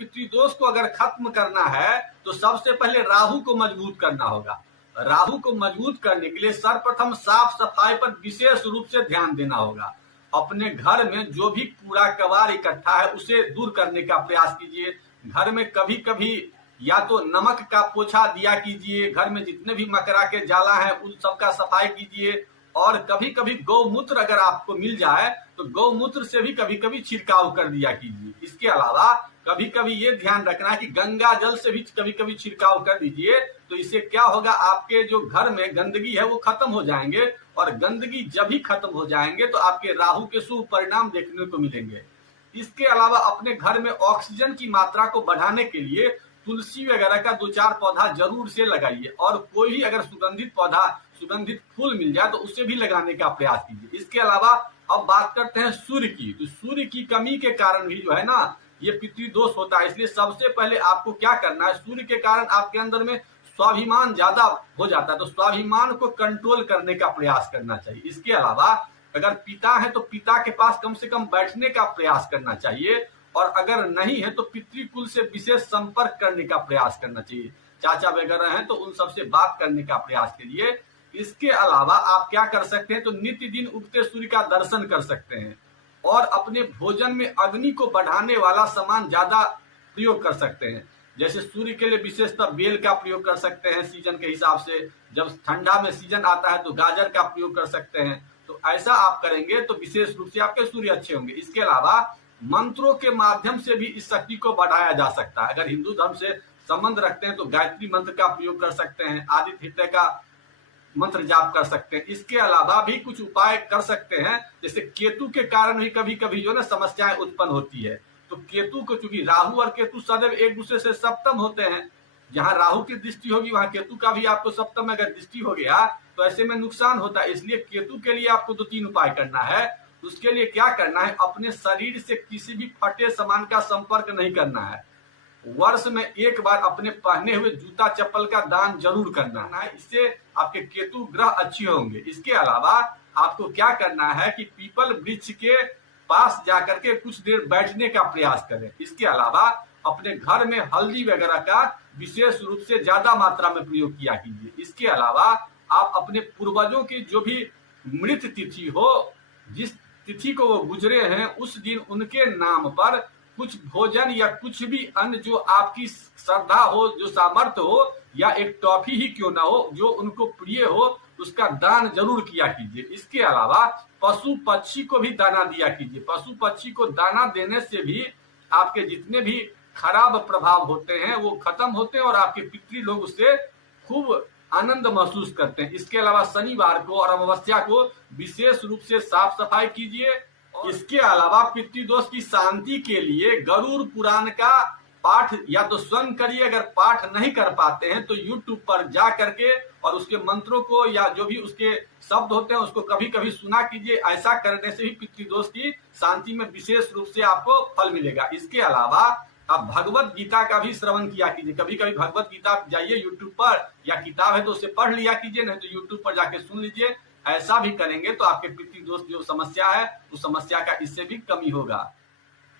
पितृदोष को अगर खत्म करना है तो सबसे पहले राहु को मजबूत करना होगा। राहु को मजबूत करने के लिए सर्वप्रथम साफ सफाई पर विशेष रूप से ध्यान देना होगा। अपने घर में जो भी कूड़ा कबाड़ इकट्ठा है उसे दूर करने का प्रयास कीजिए। घर में कभी कभी या तो नमक का पोछा दिया कीजिए, घर में जितने भी मकरा के जाला हैं उन सबका सफाई कीजिए। और कभी कभी गौमूत्र अगर आपको मिल जाए तो गौमूत्र से भी कभी कभी छिड़काव कर दिया कीजिए। इसके अलावा कभी कभी ये ध्यान रखना है कि गंगा जल से भी कभी कभी छिड़काव कर दीजिए। तो इससे क्या होगा, आपके जो घर में गंदगी है वो खत्म हो जाएंगे, और गंदगी जब भी खत्म हो जाएंगे तो आपके राहु के शुभ परिणाम देखने को मिलेंगे। इसके अलावा अपने घर में ऑक्सीजन की मात्रा को बढ़ाने के लिए तुलसी वगैरह का 2-4 पौधा जरूर से लगाइए, और कोई भी अगर सुगंधित पौधा, सुगंधित फूल मिल जाए तो उसे भी लगाने का प्रयास कीजिए। इसके अलावा अब बात करते हैं सूर्य की। तो सूर्य की कमी के कारण भी जो है ना ये पितृदोष होता है। इसलिए सबसे पहले आपको क्या करना है, सूर्य के कारण आपके अंदर में स्वाभिमान ज्यादा हो जाता है, तो स्वाभिमान को कंट्रोल करने का प्रयास करना चाहिए। इसके अलावा अगर पिता है तो पिता के पास कम से कम बैठने का प्रयास करना चाहिए, और अगर नहीं है तो पितृकुल से विशेष संपर्क करने का प्रयास करना चाहिए। चाचा वगैरह हैं तो उन सबसे बात करने का प्रयास करिए। इसके अलावा आप क्या कर सकते हैं, तो नित्य दिन उगते सूर्य का दर्शन कर सकते हैं, और अपने भोजन में अग्नि को बढ़ाने वाला सामान ज्यादा प्रयोग कर सकते हैं। जैसे सूर्य के लिए विशेषतः बेल का प्रयोग कर सकते हैं सीजन के हिसाब से। जब ठंडा में सीजन आता है तो गाजर का प्रयोग कर सकते हैं। तो ऐसा आप करेंगे तो विशेष रूप से आपके सूर्य अच्छे होंगे। इसके अलावा मंत्रों के माध्यम से भी इस शक्ति को बढ़ाया जा सकता है। अगर हिंदू धर्म से संबंध रखते हैं तो गायत्री मंत्र का प्रयोग कर सकते हैं, आदित्य हृदय का मंत्र जाप कर सकते हैं। इसके अलावा भी कुछ उपाय कर सकते हैं, जैसे केतु के कारण भी कभी कभी जो ना समस्याएं उत्पन्न होती है। तो केतु को, चूंकि राहु और केतु सदैव एक दूसरे से सप्तम होते हैं, जहां राहु की दृष्टि होगी वहां केतु का भी आपको सप्तम में अगर दृष्टि हो गया तो ऐसे में नुकसान होता है। इसलिए केतु के लिए आपको 2-3 उपाय करना है। उसके लिए क्या करना है, अपने शरीर से किसी भी फटे सामान का संपर्क नहीं करना है। वर्ष में एक बार अपने पहने हुए जूता चप्पल का दान जरूर करना है, इससे आपके केतु ग्रह अच्छे होंगे। इसके अलावा आपको क्या करना है कि पीपल वृक्ष के पास जाकर के कुछ देर बैठने का प्रयास करें। इसके अलावा अपने घर में हल्दी वगैरह का विशेष रूप से ज्यादा मात्रा में प्रयोग किया कीजिए। इसके अलावा आप अपने पूर्वजों की जो भी मृत तिथि हो, जिस तिथि को वो गुजरे हैं, उस दिन उनके नाम पर कुछ भोजन या कुछ भी अन्न जो आपकी श्रद्धा हो, जो सामर्थ्य हो, या एक टॉफी ही क्यों ना हो जो उनको प्रिय हो, उसका दान जरूर किया कीजिए। इसके अलावा पशु पक्षी को भी दाना दिया कीजिए। पशु पक्षी को दाना देने से भी आपके जितने भी खराब प्रभाव होते हैं वो खत्म होते हैं, और आपके पितृ लोग उससे खूब आनंद महसूस करते हैं। इसके अलावा शनिवार को और अमावस्या को विशेष रूप से साफ सफाई कीजिए। इसके अलावा पितृदोष की शांति के लिए गरुड़ पुराण का पाठ या तो स्वयं करिए, अगर पाठ नहीं कर पाते हैं तो YouTube पर जा करके और उसके मंत्रों को या जो भी उसके शब्द होते हैं उसको कभी कभी सुना कीजिए। ऐसा करने से भी पितृदोष की शांति में विशेष रूप से आपको फल मिलेगा। इसके अलावा आप भगवत गीता का भी श्रवण किया कीजिए। कभी कभी भगवत गीता जाइए YouTube पर, या किताब है तो उसे पढ़ लिया कीजिए, नहीं तो YouTube पर जाके सुन लीजिए। ऐसा भी करेंगे तो आपके पितृदोष जो समस्या है उस समस्या का इससे भी कमी होगा।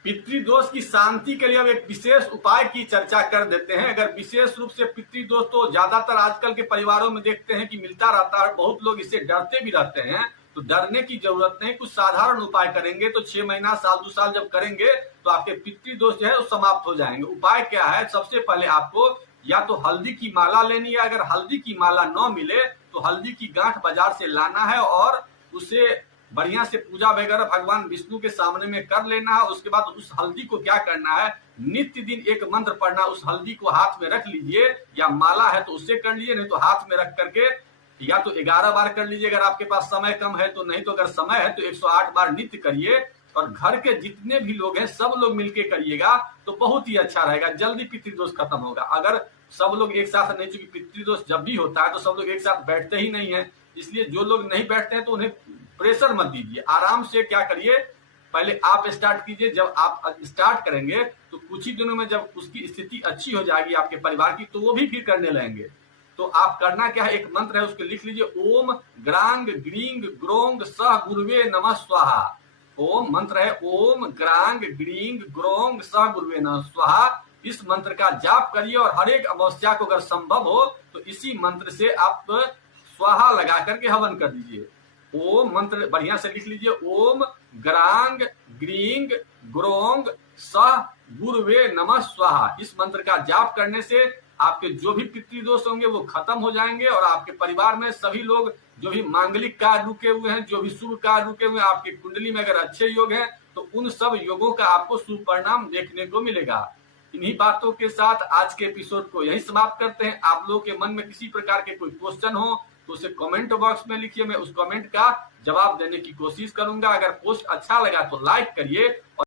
पितृदोष की शांति के लिए अब एक विशेष उपाय की चर्चा कर देते हैं। अगर विशेष रूप से पितृदोष तो ज्यादातर आजकल के परिवारों में देखते हैं कि मिलता रहता है, बहुत लोग इससे डरते भी रहते हैं। तो डरने की जरूरत नहीं, कुछ साधारण उपाय करेंगे तो 6 महीना, साल 2 साल जब करेंगे तो आपके पितृदोष जो है वो समाप्त हो जाएंगे। उपाय क्या है, सबसे पहले आपको या तो हल्दी की माला लेनी है। अगर हल्दी की माला न मिले तो हल्दी की गांठ बाजार से लाना है, और उसे बढ़िया से पूजा वगैरह भगवान विष्णु के सामने में कर लेना है। उसके बाद उस हल्दी को क्या करना है, नित्य दिन एक मंत्र पढ़ना। उस हल्दी को हाथ में रख लीजिए, या माला है तो उससे कर लीजिए, नहीं तो हाथ में रख करके या तो 11 बार कर लीजिए अगर आपके पास समय कम है तो, नहीं तो अगर समय है तो 108 बार नित्य करिए। और घर के जितने भी लोग हैं सब लोग मिलके करिएगा तो बहुत ही अच्छा रहेगा, जल्दी पितृदोष खत्म होगा। अगर सब लोग एक साथ नहीं, चूंकि पितृदोष जब भी होता है तो सब लोग एक साथ बैठते ही नहीं है, इसलिए जो लोग नहीं बैठते हैं तो उन्हें प्रेशर मत दीजिए। आराम से क्या करिए, पहले आप स्टार्ट कीजिए। जब आप स्टार्ट करेंगे तो कुछ ही दिनों में जब उसकी स्थिति अच्छी हो जाएगी आपके परिवार की, तो वो भी फिर करने लगेंगे। तो आप करना क्या है, एक मंत्र है उसको लिख लीजिए, ओम ग्रांग ग्रींग ग्रोंग सह गुरुवे नमः स्वाहा। ओम मंत्र है ओम ग्रांग ग्रींग ग्रोंग सह गुरुवे नमः स्वाहा। इस मंत्र का जाप करिए और हर एक अमावस्या को अगर संभव हो तो इसी मंत्र से आप स्वाहा लगा करके हवन कर दीजिए। ओम मंत्र बढ़िया से लिख लीजिए, ओम ग्रांग ग्रींग ग्रोंग सह गुरुवे नमः स्वाहा। इस मंत्र का जाप करने से आपके जो भी पितृदोष होंगे वो खत्म हो जाएंगे और आपके परिवार में सभी लोग जो भी मांगलिक कार्य रुके हुए हैं, जो भी शुभ कार्य रुके हुए हैं, आपकी कुंडली में अगर अच्छे योग हैं तो उन सब योगों का आपको शुभ परिणाम देखने को मिलेगा। इन्हीं बातों के साथ आज के एपिसोड को यहीं समाप्त करते हैं। आप लोगों के मन में किसी प्रकार के कोई क्वेश्चन हो तो उसे कमेंट बॉक्स में लिखिए, मैं उस कमेंट का जवाब देने की कोशिश करूंगा। अगर पोस्ट अच्छा लगा तो लाइक करिए।